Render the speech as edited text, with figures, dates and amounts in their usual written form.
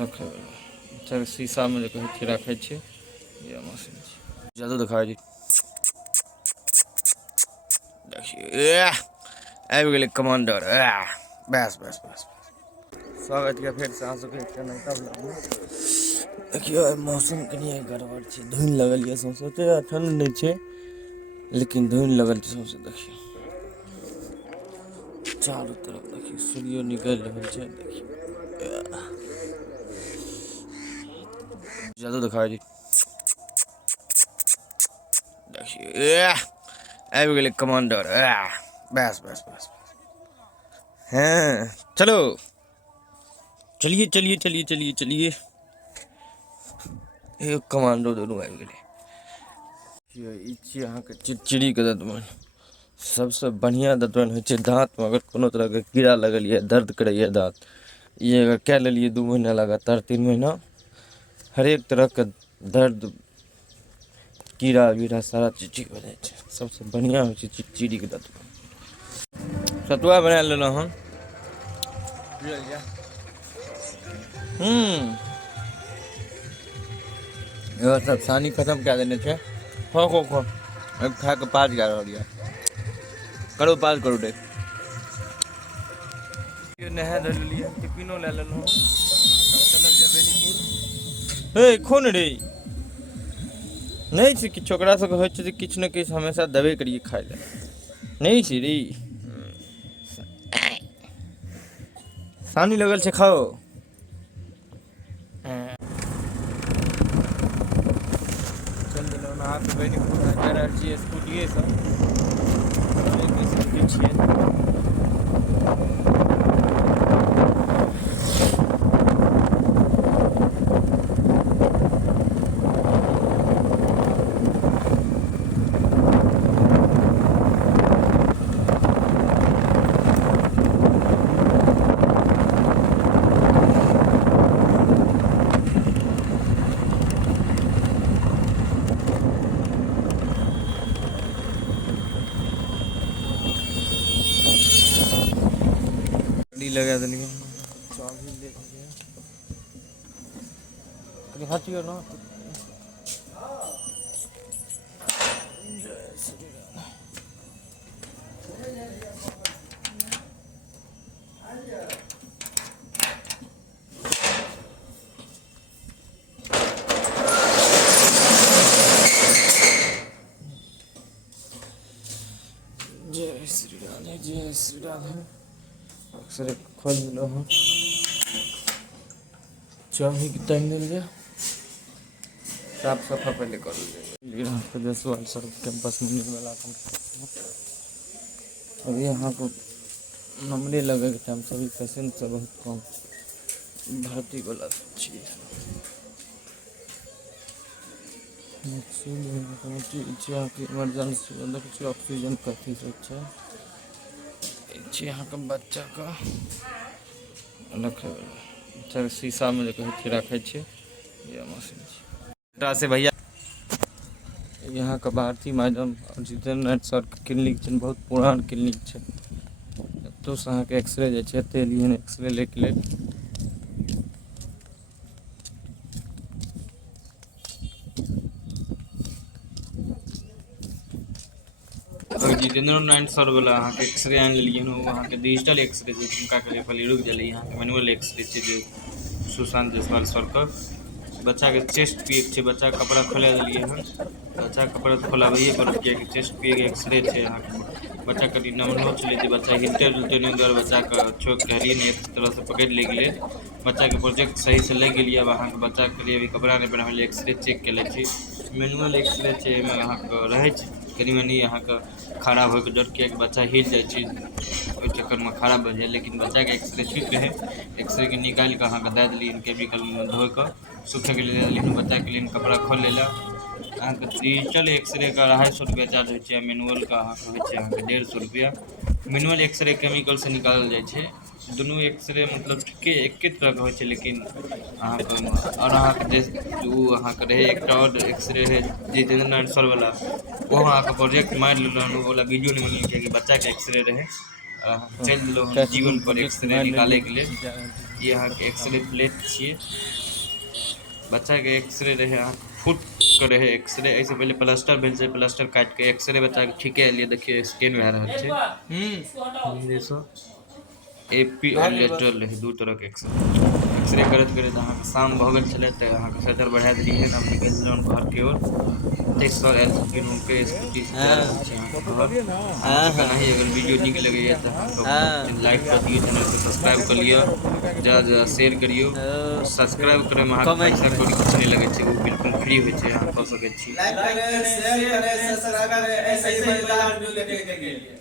रखे अच्छा शीशा में रखे छे ये मशीन जादू दिखाई जी देखिए आबि गेलै कमांडर बस बस बस स्वागत के फिर से आंसू के देखियो मौसम कनिए गड़बड़ छे धुन लगल ये सोचे ठंड नहीं छे लेकिन धुन लगल छे सबसे देखिए चारों तरफ देखिए सूर्य निकल रहल छे देखिए जादू दिखाई जी देखिए आबि गेलै कमांडर बस बस बस हाँ चलो चलिए चलिए चलिए चलिए चलिए एक कमांडो दोनों आबि गेलै ई छी अहाँके चिड़चिड़ी के दतमन सबसे बढ़िया दतमन होइ छै दांत में अगर कोनो तरह के कीड़ा लगल ये दर्द करैया दांत ये अगर कै लेलिए 2 महीना लगातार 3 महीना हर एक तरह के दर्द कीड़ा वीड़ा सारा चीज ठीक हो जाए छै सबसे बढ़िया होइ छै चिड़चिड़ी के दतमन सतुआ बना लेना हन ये सब सानी खत्म क्या देने छे खो खो खो अब खा के पास जा रहा है करो पास करो दे ये नहा ले लिया टिफिनो ले लेलो चलल जा बेनीपुर ए कोन रे नहीं छै कि छोकरा सब होय छै किछ न किछ हमेशा दबे करिए खाय ले नहीं छै रे सानी लगल छै खाओ चल दिलो ना आप बेनीपुर जा रहल छी स्कूटीए से के छियै लगा देलिए चाबी ले लिया अरे हटियो ना जय श्री राधे जय श्री राधे अक्सर खोल दिलो हूँ चाबी की टाइम मिल गया साफ सफा पहले कर लीजिए जसवाल सर कैंपस में निर्मला अभी यहाँ को नंबरे लगे के टाइम सभी पेशेंट सब बहुत कम भर्ती वाला चाहिए इमरजेंसी देखिए ऑक्सीजन कथी से अच्छा यहाँ का बच्चा का रखे शीशा में रखे छे ये मशीन से भैया यहाँ का भारती मैडम और जितेंद्र सर के क्लिनिक बहुत पुरान क्लिनिक है तो से अहाँ के एक्सरे जाते लिए एक्सरे लेके लेल जितेंद्र नारायण सर वाला अहाँ के एक्सरे आन लिये वहाँ के डिजिटल एक्सरे उनका के पहले रुक जाइए यहाँ के मैनुअल एक्सरे जो सुशांत जायसवाल सर का बच्चा के चेस्ट पीक है बच्चा कपड़ा खोला दिलिए हन बच्चा कपड़ा खोलाबे पर कि चेस्ट पीक एक्सरे है यहाँ के बच्चा कभी नमनो चले बच्चा हिलते डुलते नहीं द्वारा बच्चा का छोक कहलिए नहीं एक तरह से पकड़ ले गए बच्चा के प्रोजेक्ट सही से ले गए वहाँ के बच्चा के लिए अभी कपड़ा नहीं पहना एक्सरे चेक कर ले मैनुअल एक्सरे है यहाँ के रहे कनी मनी यहाँ का खराब होकर डर के बच्चा हिल जाए चक्कर में खराब हो जाए लेकिन बच्चा के एक्सरे ठीक रहे एक्सरे के निकाल के अहाँ दे दिली केमिकल में धो कर सूखे के लिए दे दिली बच्चा के लिए कपड़ा खोल लेला अहाँ के डिजिटल एक्सरे का 250 रुपया चार्ज हो मैनुअल का अहाँ के 150 रुपया मैनुअल एक्सरे केमिकल से निकाल जाए दोनों एक्सरे मतलब एके तरह के हो लेकिन अहाँ और अहाँ के अहाँ के रहे एक और एक्सरे है जितेंद्र नारायण सर वाला वो अहाँ के प्रोजेक्ट मार लेना वाला वीडियो नहीं बनल कि बच्चा के एक्सरे रहे चलि देलहुँ हम जीवन पर एक्सरे निकाले के लिए। ये यहाँ के एक्सरे प्लेट छिए, बच्चा के एक्सरे रहे फुट के रहे एक्सरे। ऐसे पहले प्लास्टर भेल छै, प्लास्टर काट के एक्सरे बच्चा के ठीके एलिए। देखिए स्कैन भए रहल छै धीरे से। एपी और लेटरल रहे दू तरह के एक्सरे करत करत अहाँ के शाम भ गेल छले, त अहाँ के शटर बढ़ा देलिए। हम निकल गेलहुँ घर की ओर। देख सर आयल छथिन उनके स्कूटी से जा रहल छै अहाँ के घर। अहाँ सबके नहीं अगर वीडियो निक लगैए त अहाँ सब लाइक कर दियो, चैनल के सब्सक्राइब कर लियो, ज्यादा ज्यादा शेयर करियो। सब्सक्राइब करे में अहाँ के पैसा कौड़ी कुछ नहीं लगे छै, वो बिल्कुल फ्री होय छै, अहाँ क सकै छी। लाइक करें, शेयर करें, सब्सक्राइब करें, ऐसे ही मजेदार वीडियो देखने के लिए।